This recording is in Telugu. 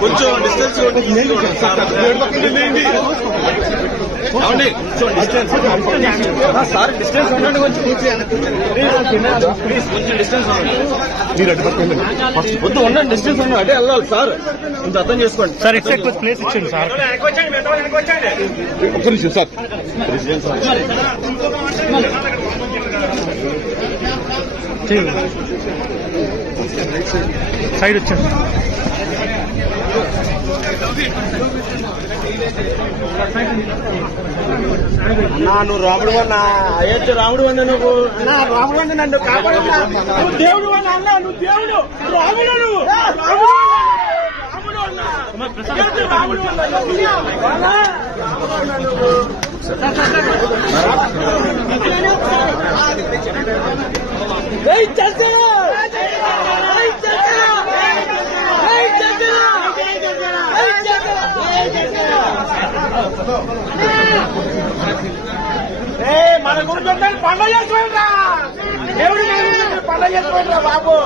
కొంచెం డిస్టెన్స్ సార్ డిస్టెన్స్ ఉండండి కొంచెం ప్లీజ్ కొంచెం డిస్టెన్స్ మీరు అటు వద్దు ఉండండి డిస్టెన్స్ ఉండండి అటే వెళ్ళాలి సార్ కొంచెం అర్థం చేసుకోండి సార్ ఇట్స్ ఎక్కువ ప్లేస్ ఇచ్చింది సార్ ఒక్క నిమిషం సార్ సైడ్ వచ్చాను నువ్వు రాముడు అన్నా అయోధ్య రాముడు అన్నా నువ్వు రాముడు అన్న నన్ను కాపాడన్నా నువ్వు దేవుడు అన్నా అన్నా నువ్వు దేవుడు రాముడు నువ్వు రాముడు మన గురించి పండుగ చేసుకోండి రా దేవుడు పండుగ చేసుకోండి రా బాబు